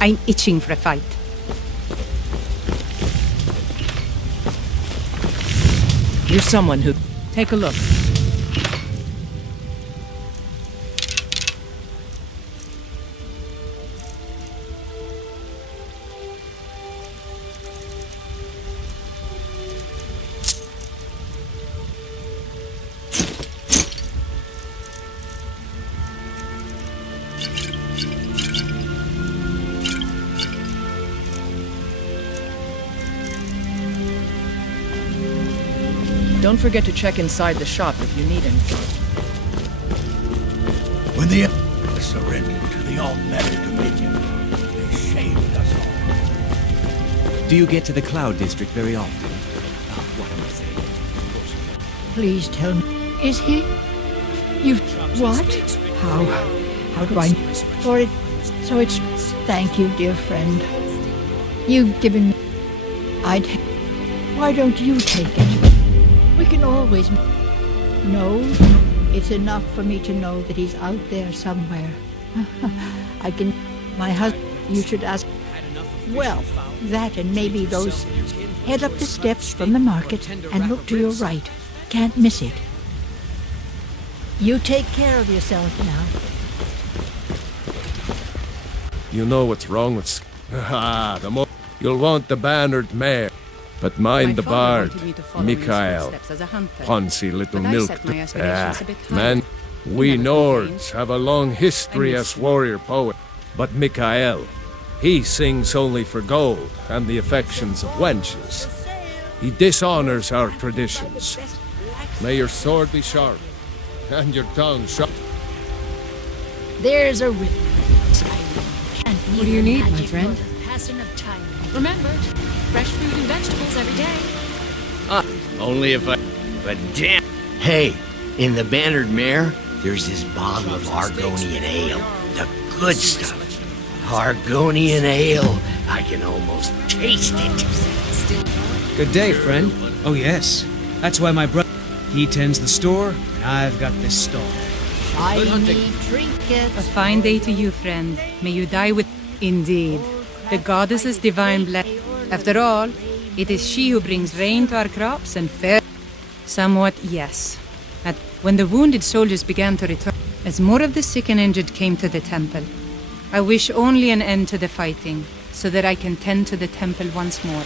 I'm itching for a fight. You're someone who... Take a look. Don't forget to check inside the shop if you need anything. When the Empire surrendered to the All-Matter Dominion, they shamed us all. Do you get to the Cloud District very often? What am I saying? Please tell me, is he? You've... what? How do I... for it... so it's... Thank you, dear friend. You've given me... why don't you take it? We can always... No, it's enough for me to know that he's out there somewhere. I can... My husband... You should ask... Well, that and maybe those... Head up the steps from the market and look to your right. Can't miss it. You take care of yourself now. You know what's wrong with... You'll want the bannered mare. But mind the bard, Mikael, Poncy little milk. Man, we Nords have a long history as warrior poet. But Mikael, he sings only for gold and the affections of wenches. He dishonors our traditions. May your sword be sharp, and your tongue sharp. There's a rhythm. What do you need, my friend? Remember, fresh food and vegetables every day. Only if I... But damn... Hey, in the Bannered Mare, there's this bottle of Argonian ale. The good stuff. Argonian ale. I can almost taste it. Good day, friend. Oh, yes. That's why my brother... He tends the store, and I've got this stall. Shiny trinkets. A fine day to you, friend. May you die with... Indeed. The goddess's divine blessing. After all, it is she who brings rain to our crops and fair... Somewhat, yes. When the wounded soldiers began to return, as more of the sick and injured came to the temple, I wish only an end to the fighting, so that I can tend to the temple once more.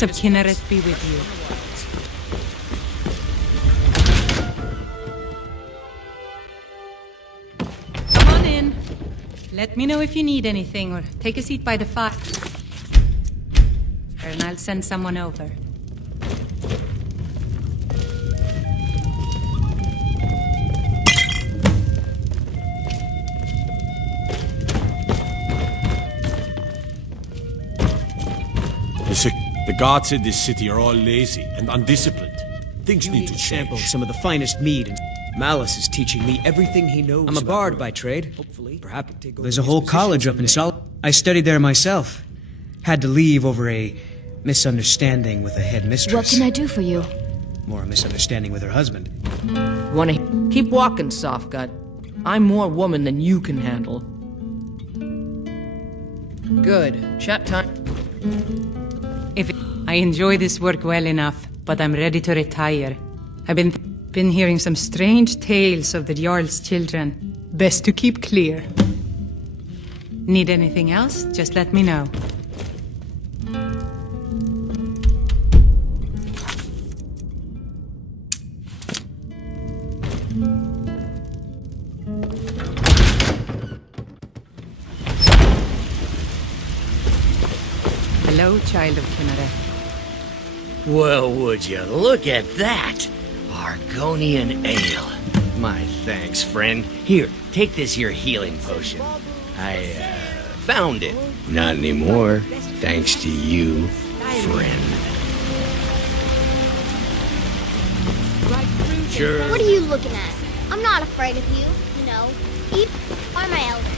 Of Kinneret be with you. Come on in. Let me know if you need anything, or take a seat by the fire. And I'll send someone over. The guards in this city are all lazy and undisciplined. Things You need need to to change. sample some of the finest mead, and Malice is teaching me everything he knows. I'm a bard by trade. Hopefully, perhaps there's a whole college up in Sol. I studied there myself. Had to leave over a misunderstanding with a head mistress. What can I do for you? More a misunderstanding with her husband. Wanna... Keep walking, soft gut. I'm more woman than you can handle. Good. Chat time. I enjoy this work well enough, but I'm ready to retire. I've been hearing some strange tales of the Jarl's children. Best to keep clear. Need anything else? Just let me know. Hello, child of Kinneret. Well, would you look at that? Argonian ale. My thanks, friend. Here, take this here healing potion. I, found it. Not anymore, thanks to you, friend. Sure. What are you looking at? I'm not afraid of you, you know. Even if I by my elder.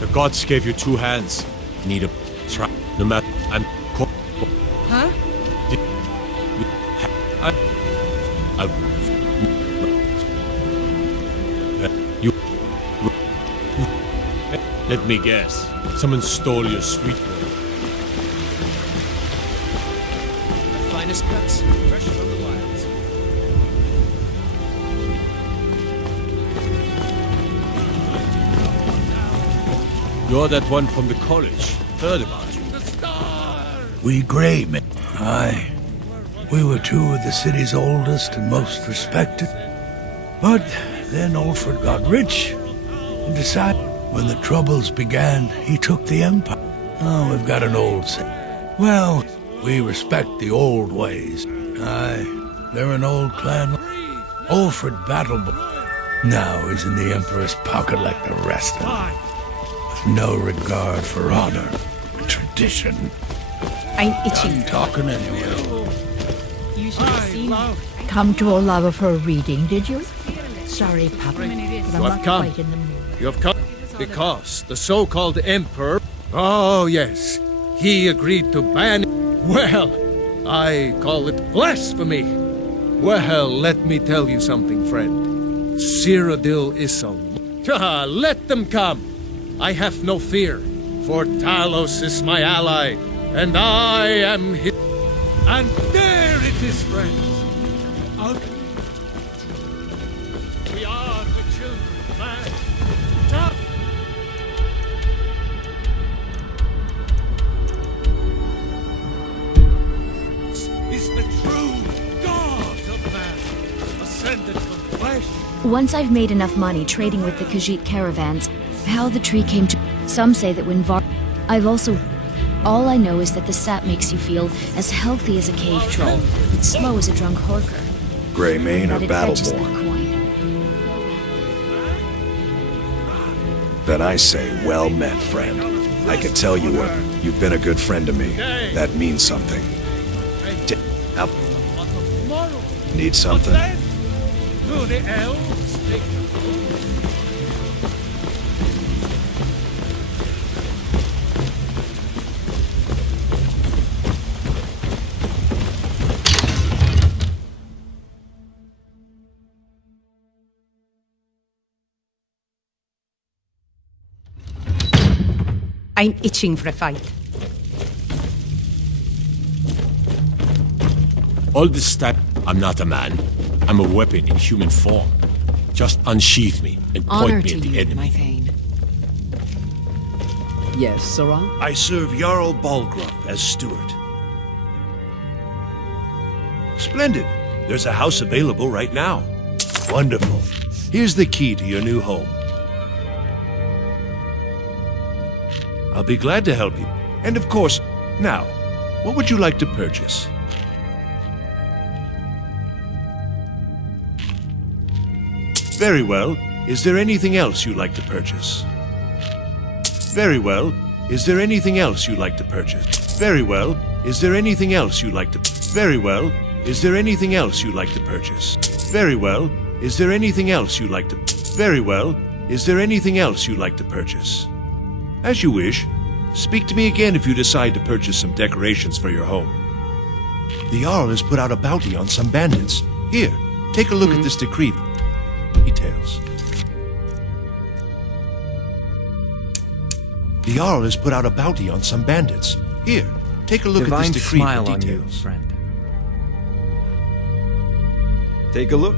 The gods gave you two hands. Need a try. No matter. Huh? You. Let me guess. Someone stole your sweet roll. Finest cuts, fresh from the wilds. You're that one from the college. Heard about you. We Grey men. Aye. We were two of the city's oldest and most respected. But then Alfred got rich and decided when the Troubles began, he took the empire. Oh, we've got an old saying. Well, we respect the old ways. Aye, they're an old clan. Alfred Battleboy. Now he's in the Emperor's pocket like the rest of them. With no regard for honor, tradition. I'm itching. I'm talking anyway. You should have seen me. Come to Olava for a reading, did you? Sorry, Papa, but I'm have not come. quite in the mood. You have come because the so-called Emperor... Oh, yes. He agreed to ban it. Well, I call it blasphemy. Well, let me tell you something, friend. Cyrodiil is a... Let them come. I have no fear, for Talos is my ally, and I am his... And there it is, friends. We are the children, man. Is the true God of man, ascended from flesh. Once I've made enough money trading with the Khajiit caravans, how the tree came to... Some say that when I've also... All I know is that the sap makes you feel as healthy as a cave troll, but slow as a drunk horker. Grey mane or That it fetches the Battleborn? coin. Then I say, well met, friend. I can tell you what, you've been a good friend to me. That means something. Up. Need something? Do the elves take the food? I'm itching for a fight. All this time, I'm not a man. I'm a weapon in human form. Just unsheath me and Honor point me to at the you, enemy. my Thane. Yes, Sarah? I serve Jarl Balgruuf as steward. Splendid. There's a house available right now. Wonderful. Here's the key to your new home. I'll be glad to help you. And of course, now, what would you like to purchase? Very well. Is there anything else you'd like to purchase? Very well. Is there anything else you'd like to purchase? Very well. Is there anything else you'd like to... Very well. Is there anything else you'd like to purchase? Very well. Is there anything else you'd like to... Very well. Is there anything else you'd like to purchase? As you wish. Speak to me again if you decide to purchase some decorations for your home. The Jarl has put out a bounty on some bandits. Here, take a look at this decree. Details. The Jarl has put out a bounty on some bandits. Here, take a look at Divine this decree smile for on you, details. friend. Take a look.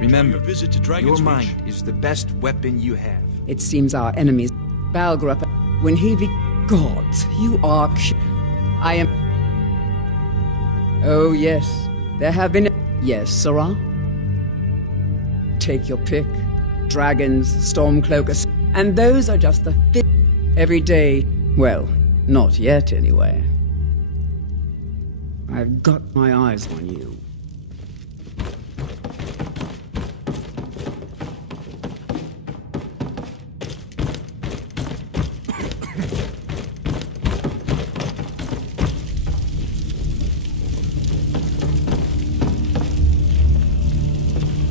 Remember, Visit to your Dragon's mind Reach. is the best weapon you have. It seems our enemies, Balgruuf, when he be... Gods, you are... I am... Oh, yes. There have been... Yes, Sarah? Take your pick. Dragons, Stormcloakers, and those are just the... Every day. Well, not yet, anyway. I've got my eyes on you.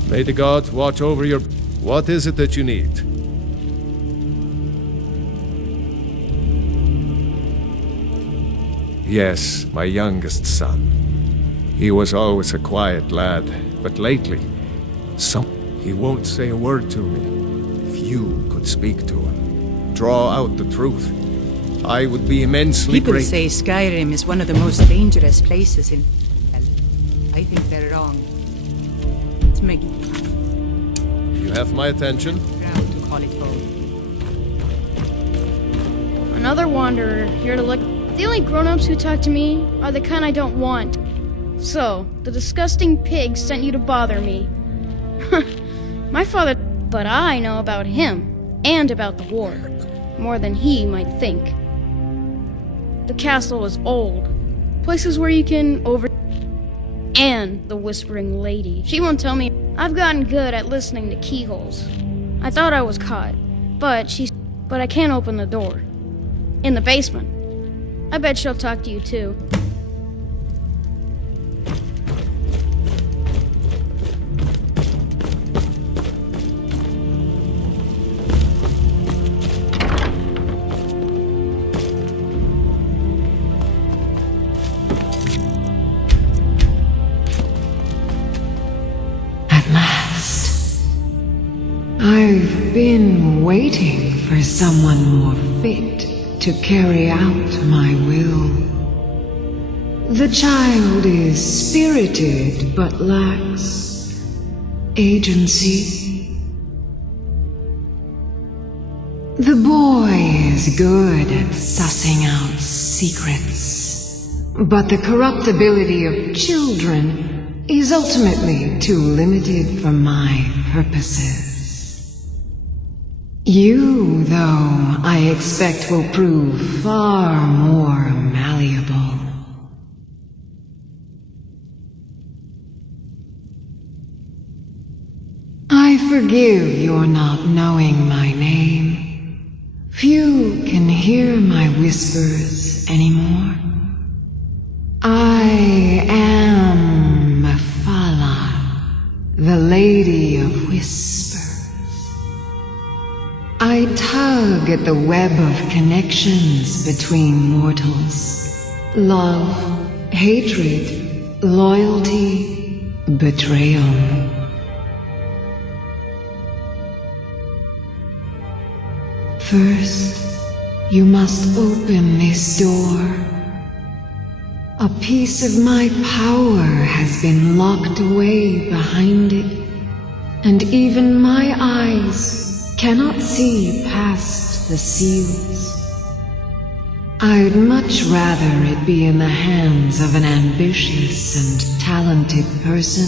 May the gods watch over your... What is it that you need? Yes, my youngest son. He was always a quiet lad, but lately, he won't say a word to me. If you could speak to him, draw out the truth, I would be immensely People grateful. say Skyrim is one of the most dangerous places in... Well, I think they're wrong. It's Maggie. You have my attention. Proud to call it home. Another wanderer here to look. The only grown-ups who talk to me are the kind I don't want. So, the disgusting pig sent you to bother me. My father... But I know about him, and about the war, more than he might think. The castle is old. Places where you can And the Whispering Lady. She won't tell me. I've gotten good at listening to keyholes. I thought I was caught, but I can't open the door. In the basement. I bet she'll talk to you too. I've been waiting for someone more fit to carry out my will. The child is spirited but lacks agency. The boy is good at sussing out secrets, but the corruptibility of children is ultimately too limited for my purposes. You, though, I expect will prove far more malleable. I forgive your not knowing my name. Few can hear my whispers anymore. I am Mephala, the Lady of Whispers. I tug at the web of connections between mortals. Love, hatred, loyalty, betrayal. First, you must open this door. A piece of my power has been locked away behind it, and even my eyes cannot see past the seals. I'd much rather it be in the hands of an ambitious and talented person,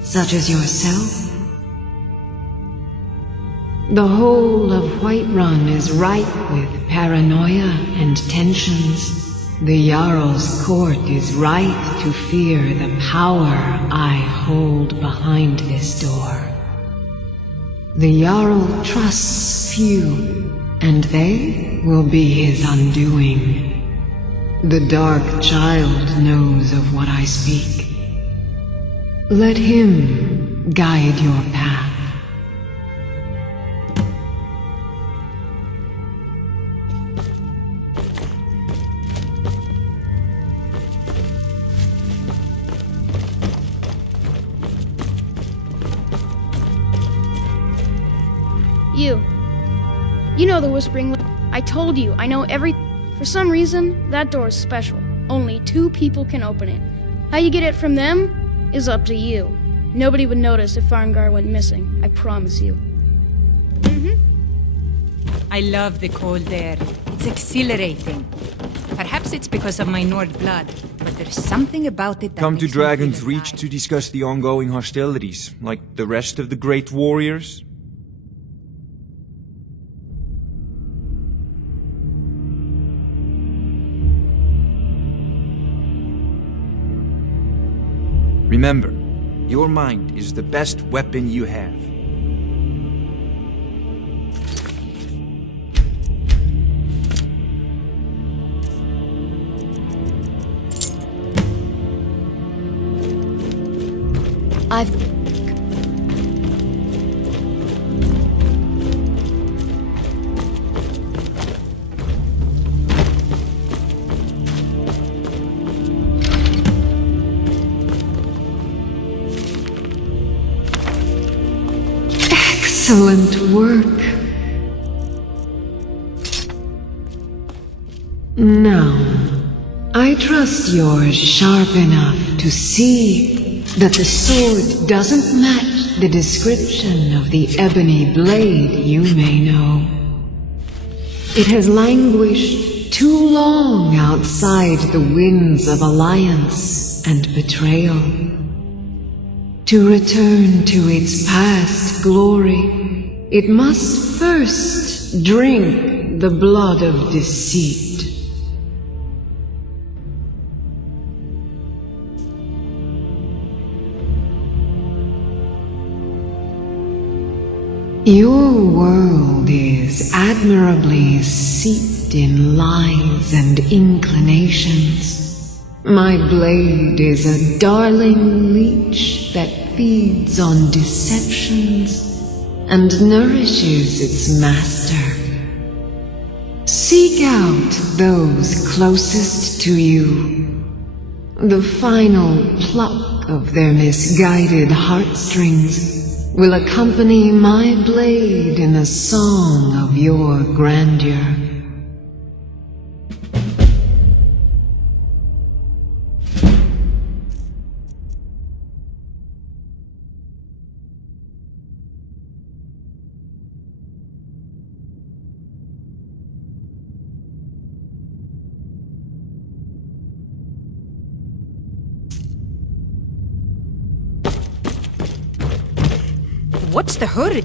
such as yourself. The whole of Whiterun is ripe with paranoia and tensions. The Jarl's court is right to fear the power I hold behind this door. The Jarl trusts few, and they will be his undoing. The Dark Child knows of what I speak. Let him guide your path. You know the Whispering... I told you, I know every... For some reason, that door is special. Only 2 people can open it. How you get it from them is up to you. Nobody would notice if Farngar went missing, I promise you. I love the cold air. It's exhilarating. Perhaps it's because of my Nord blood, but there's something about it that Come to makes me feel Dragon's alive. Reach to discuss the ongoing hostilities, like the rest of the great warriors? Remember, your mind is the best weapon you have. Excellent work. Now, I trust you're sharp enough to see that the sword doesn't match the description of the ebony blade you may know. It has languished too long outside the winds of alliance and betrayal. To return to its past glory, it must first drink the blood of deceit. Your world is admirably seeped in lies and inclinations. My blade is a darling leech that feeds on deceptions and nourishes its master. Seek out those closest to you. The final pluck of their misguided heartstrings will accompany my blade in a song of your grandeur. What's the hurry?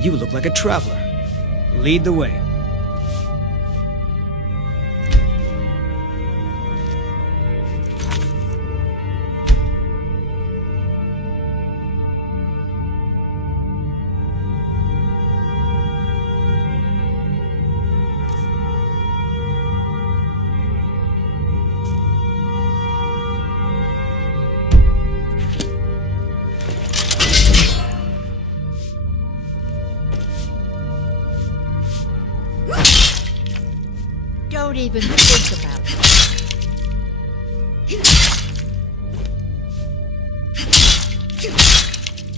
You look like a traveler. Lead the way. Don't even think about it.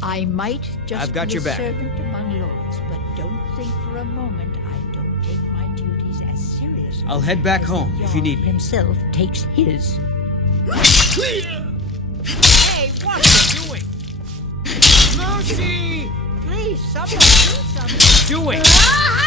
I might just I've got be your a back. servant among lords, but don't think for a moment I don't take my duties as seriously. I'll head back as home the if you need Jarl me. himself takes his. Hey, what are you doing? Mercy! Please, someone do something. Do it! Ah!